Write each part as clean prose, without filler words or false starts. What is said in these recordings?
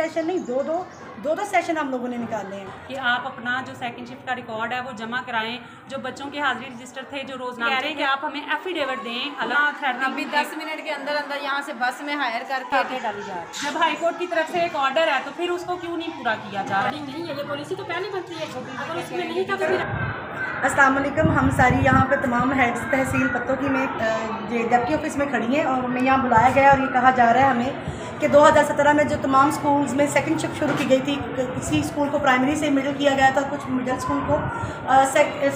Session नहीं, दो session हम लोगों ने निकाले हैं कि आप अपना जो सेकंड शिफ्ट का रिकॉर्ड है वो जमा कराएं। जो बच्चों के हाजिरी रजिस्टर थे जो रोज कह रहे हैं कि आप हमें एफिडेविट दें। अभी 10 मिनट के अंदर अंदर यहाँ से बस में हायर करके डाली जा रही है। जब हाईकोर्ट की तरफ से एक ऑर्डर है तो फिर उसको क्यों नहीं पूरा किया जा रहा? नहीं है, ये पॉलिसी तो पहले बनती है, अगर उसमें नहीं था तो फिर। अस्सलाम वालेकुम। हम सारी यहाँ पे तमाम हेड्स तहसील पत्तों की में डेप्टी ऑफिस में खड़ी हैं और हमें यहाँ बुलाया गया और ये कहा जा रहा है हमें कि 2017 में जो तमाम स्कूल्स में सेकंड शिफ्ट शुरू की गई थी, किसी स्कूल को प्राइमरी से मिडिल किया गया था, कुछ मिडिल स्कूल को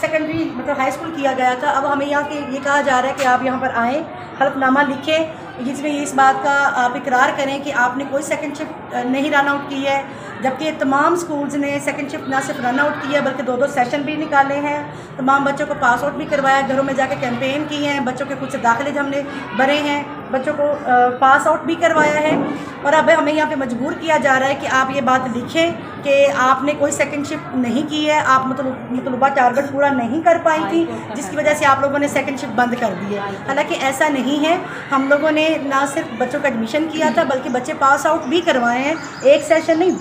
सेकेंडरी मतलब हाई स्कूल किया गया था। अब हमें यहाँ के ये कहा जा रहा है कि आप यहाँ पर आएँ, हल्फनामा लिखें जिसमें इस बात का आप इकरार करें कि आपने कोई सेकंड शिफ्ट नहीं रन आउट की है, जबकि तमाम स्कूल्स ने सेकंड शिफ्ट ना सिर्फ रन आउट की है बल्कि दो सेशन भी निकाले हैं। तमाम बच्चों को पास आउट भी करवाया, घरों में जाकर कैंपेन किए हैं, बच्चों के खुद से दाखिले हमने भरे हैं, बच्चों को पास आउट भी करवाया है। और अब हमें यहाँ पे मजबूर किया जा रहा है कि आप ये बात लिखें कि आपने कोई सेकंड शिफ्ट नहीं की है, आप मतलूबा टारगेट पूरा नहीं कर पाई थी जिसकी वजह से आप लोगों ने सेकंड शिफ्ट बंद कर दी है। हालांकि ऐसा नहीं है, हम लोगों ने ना सिर्फ बच्चों का एडमिशन किया था बल्कि बच्चे पास आउट भी करवाए हैं। एक सेशन नहीं,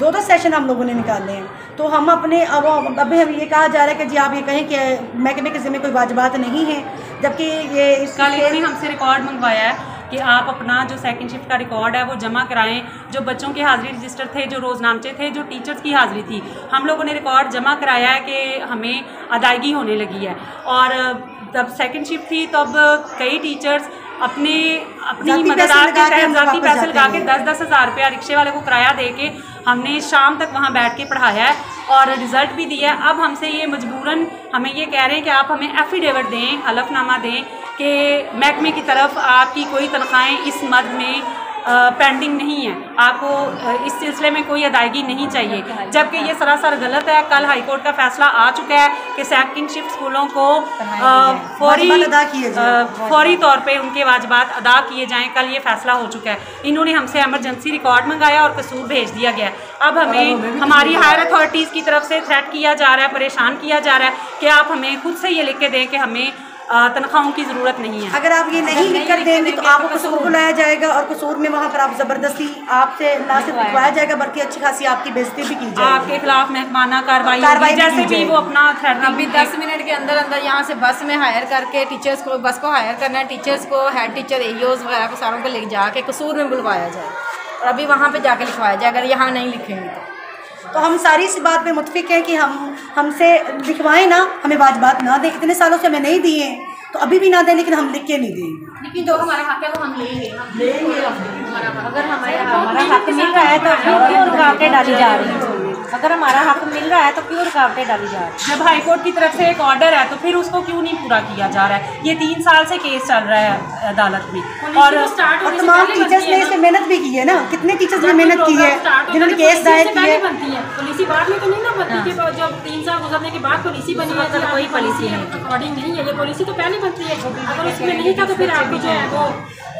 दो सेशन हम लोगों ने निकाले हैं। तो हम अपने अब हमें ये कहा जा रहा है कि जी आप ये कहें कि महकमे के ज़िम्मे कोई वाजिबात नहीं है, जबकि ये इसका हमसे रिकॉर्ड मंगवाया है कि आप अपना जो सेकंड शिफ्ट का रिकॉर्ड है वो जमा कराएं। जो बच्चों के हाजिरी रजिस्टर थे, जो रोज़नामचे थे, जो टीचर्स की हाजिरी थी, हम लोगों ने रिकॉर्ड जमा कराया है कि हमें अदायगी होने लगी है। और जब सेकंड शिफ्ट थी तब कई टीचर्स अपनी मददार के ज़ाती पैसे लगा के 10-10 हज़ार रुपया रिक्शे वाले को किराया दे के हमने शाम तक वहाँ बैठ के पढ़ाया है और रिज़ल्ट भी दिया है। अब हमसे ये मजबूरन हमें ये कह रहे हैं कि आप हमें एफिडेविट दें, हलफनामा दें कि महकमे की तरफ आपकी कोई तनख्वाहें इस मद में पेंडिंग नहीं है, आपको इस सिलसिले में कोई अदायगी नहीं चाहिए, जबकि ये सरासर गलत है। कल हाईकोर्ट का फैसला आ चुका है कि सेकंड शिफ्ट स्कूलों को फौरी तौर पे उनके वाजिबात अदा किए जाएं। कल ये फैसला हो चुका है। इन्होंने हमसे एमरजेंसी रिकॉर्ड मंगाया और कसूर भेज दिया गया। अब हमें हमारी हायर अथॉरिटीज़ की तरफ से थ्रेट किया जा रहा है, परेशान किया जा रहा है कि आप हमें खुद से ये लिख के दें कि हमें तनख्वाहों की ज़रूरत नहीं है। अगर आप ये नहीं लिख कर देंगे तो आपको कसूर बुलाया जाएगा और कसूर में वहाँ पर आप ज़बरदस्ती आपसे ना सिर्फ लिखवाया जाएगा बल्कि अच्छी खासी आपकी बेइज्जती भी की जाएगी, आपके खिलाफ महकमाना कार्रवाई जैसे भी वो अपना अभी 10 मिनट के अंदर अंदर यहाँ से बस में हायर करके टीचर्स को, बस को हायर करना है, टीचर्स को, हेड टीचर, एईओज़ वगैरह को सारों को ले जाके कसूर में बुलवाया जाए और अभी वहाँ पर जाके लिखवाया जाए अगर यहाँ नहीं लिखेंगे तो हम सारी इस बात पे मुत्फिक हैं कि हमसे लिखवाएं ना, हमें वाजिबात ना दें। इतने सालों से हमें नहीं दिए तो अभी भी ना दें, लेकिन हम लिख के नहीं देंगे। लेकिन जो हमारा हक है वो हम लेंगे। अगर हमारा हक मिल रहा है तो क्यों रुकावटें डाली जा रही हैं? अगर हमारा हक मिल रहा है तो क्यों रुकावटें डाली जा रही है? जब हाईकोर्ट की तरफ से एक ऑर्डर है तो फिर उसको क्यों नहीं पूरा किया जा रहा है? ये 3 साल से केस चल रहा है अदालत में और तमाम टीचर्स ने इसमें मेहनत भी की है ना। कितने टीचर्स ने मेहनत की है जिन्होंने केस दायर किया है। पॉलिसी बाद में तो नहीं ना बनती, जब 3 साल गुजरने के बाद पॉलिसी बनी है, कोई पॉलिसी है अकॉर्डिंग नहीं है, ये पॉलिसी तो पहले बनती है। अगर उसमें नहीं था तो फिर आपको जो है वो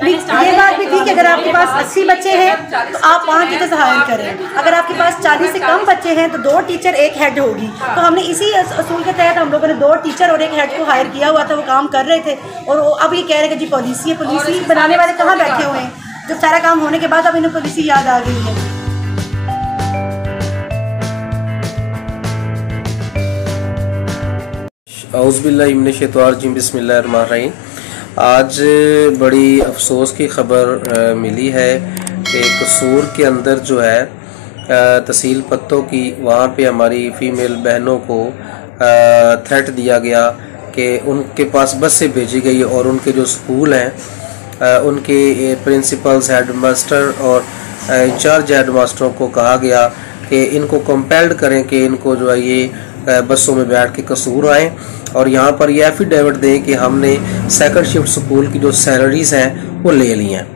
ये बात भी थी कि अगर आपके पास 80 बच्चे हैं तो आप 5 टीचर्स हायर करें, अगर आपके पास 40 से कम बच्चे हैं तो 2 टीचर 1 हेड होगी। तो हमने इसी असूल के तहत हम लोगों ने 2 टीचर और 1 हेड को हायर किया हुआ था, वो काम कर रहे थे। और अब ये कह रहे हैं कि जी पॉलिसी बनाने वाले कहाँ बैठे हुए हैं, जब सारा काम होने के बाद अब इन्हें पॉलिसी याद आ गई है। औज़ुबिल्लाहि मिनश्शैतानिर्रजीम, बिस्मिल्लाहिर्रहमानिर्रहीम। आज बड़ी अफसोस की ख़बर मिली है कि कसूर के अंदर जो है तहसील पत्तों की, वहाँ पे हमारी फ़ीमेल बहनों को थ्रेट दिया गया कि उनके पास बसें भेजी गई और उनके जो स्कूल हैं उनके प्रिंसिपल्स, हेडमास्टर और इंचार्ज हेडमास्टरों को कहा गया कि इनको कंपेल्ड करें कि इनको जो है ये बसों में बैठ के कसूर आएँ और यहाँ पर ये एफिडेविट दें कि हमने सेकंड शिफ्ट स्कूल की जो सैलरीज़ हैं वो ले ली हैं।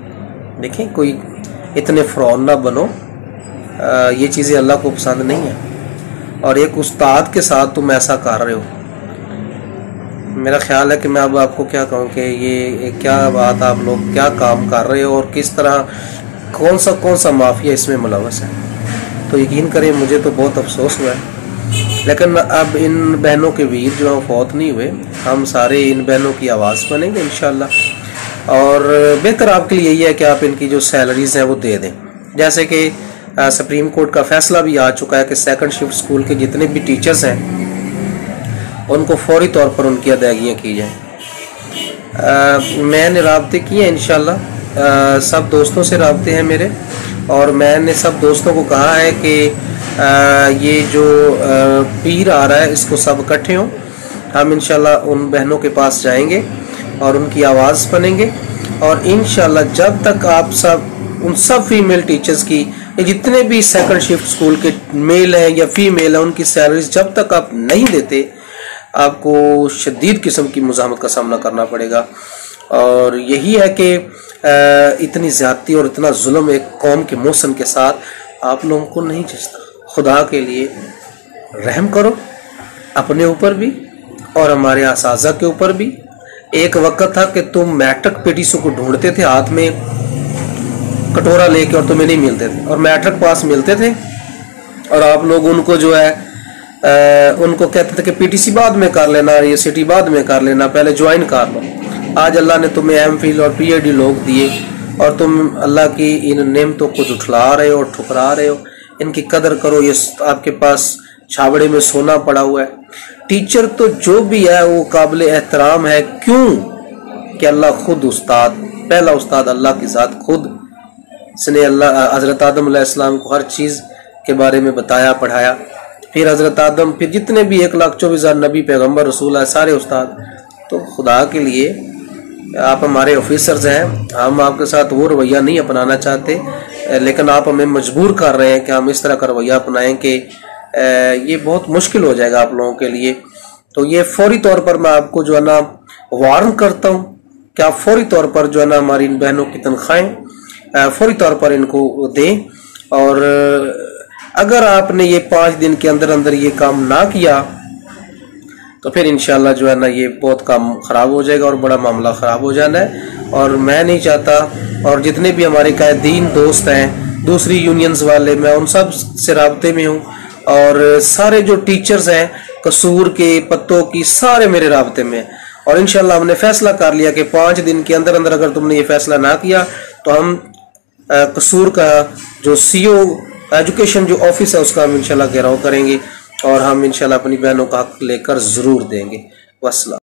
देखें, कोई इतने फ़रौन ना बनो, ये चीज़ें अल्लाह को पसंद नहीं है और एक उस्ताद के साथ तुम ऐसा कर रहे हो। मेरा ख्याल है कि मैं अब आपको क्या कहूँ कि ये क्या बात, आप लोग क्या काम कर रहे हो और किस तरह कौन सा माफिया इसमें मुलव्वस है। तो यकीन करें, मुझे तो बहुत अफसोस हुआ है, लेकिन अब इन बहनों के वीर जो फौत नहीं हुए, हम सारे इन बहनों की आवाज़ बनेंगे इंशाल्लाह। और बेहतर आपके लिए यही है कि आप इनकी जो सैलरीज़ हैं वो दे दें। जैसे कि सुप्रीम कोर्ट का फैसला भी आ चुका है कि सेकंड शिफ्ट स्कूल के जितने भी टीचर्स हैं उनको फौरी तौर पर उनकी अदायगियाँ की जाएँ। मैंने राब्ते किए हैं इंशाल्लाह, सब दोस्तों से राब्ते हैं मेरे, और मैंने सब दोस्तों को कहा है कि ये जो पीर आ रहा है इसको सब इकट्ठे हों, हम इंशाल्लाह उन बहनों के पास जाएंगे और उनकी आवाज़ बनेंगे, और इंशाल्लाह जब तक आप सब उन सब फीमेल टीचर्स की, जितने भी सेकंड शिफ्ट स्कूल के मेल हैं या फीमेल हैं, उनकी सैलरीज जब तक आप नहीं देते आपको शदीद किस्म की मुज़ाहमत का सामना करना पड़ेगा। और यही है कि इतनी ज़्यादती और इतना जुल्म एक कौम के मौसम के साथ आप लोगों को नहीं जचता। खुदा के लिए रहम करो अपने ऊपर भी और हमारे असाज़ा के ऊपर भी। एक वक्त था कि तुम मैट्रिक पीटीसी को ढूंढते थे हाथ में कटोरा लेके और तुम्हें नहीं मिलते थे, और मैट्रिक पास मिलते थे और आप लोग उनको जो है उनको कहते थे कि पीटीसी बाद में कर लेना, ये सिटी बाद में कर लेना, पहले ज्वाइन कर लो। आज अल्लाह ने तुम्हें एमफिल और पीएचडी लोग दिए और तुम अल्लाह की इन नेमतों को जुठला रहे हो और ठुकरा रहे हो। इनकी कदर करो, ये आपके पास छावड़े में सोना पड़ा हुआ है। टीचर तो जो भी है वो काबिल एहतराम है, क्यों कि अल्लाह खुद उस्ताद, पहला उस्ताद अल्लाह की ज़ात खुद, इसने अल्लाह हज़रत आदम अलैहिस्सलाम को हर चीज़ के बारे में बताया पढ़ाया, फिर हज़रत आदम, फिर जितने भी 1,24,000 नबी पैगम्बर रसूल है सारे उस्ताद। तो खुदा के लिए आप हमारे ऑफिसर्स हैं, हम आपके साथ वो रवैया नहीं अपनाना चाहते, लेकिन आप हमें मजबूर कर रहे हैं कि हम इस तरह का रवैया अपनाएं कि ये बहुत मुश्किल हो जाएगा आप लोगों के लिए। तो ये फौरी तौर पर मैं आपको जो है ना वार्न करता हूँ कि आप फौरी तौर पर जो है ना हमारी इन बहनों की तनख्वाहें फौरी तौर पर इनको दें, और अगर आपने ये 5 दिन के अंदर अंदर ये काम ना किया तो फिर इंशाल्लाह जो है ना ये बहुत काम ख़राब हो जाएगा और बड़ा मामला ख़राब हो जाना है। और मैं नहीं चाहता, और जितने भी हमारे कायदीन दोस्त हैं दूसरी यूनियंस वाले, मैं उन सब से राब्ते में हूँ, और सारे जो टीचर्स हैं कसूर के, पत्तों की, सारे मेरे राब्ते में। और इंशाल्लाह हमने फैसला कर लिया कि 5 दिन के अंदर अंदर अगर तुमने ये फैसला ना किया तो हम कसूर का जो सीओ एजुकेशन जो ऑफिस है उसका हम इंशाल्लाह घेराव करेंगे और हम इंशाल्लाह अपनी बहनों का हक लेकर ज़रूर देंगे। वस्सलाम।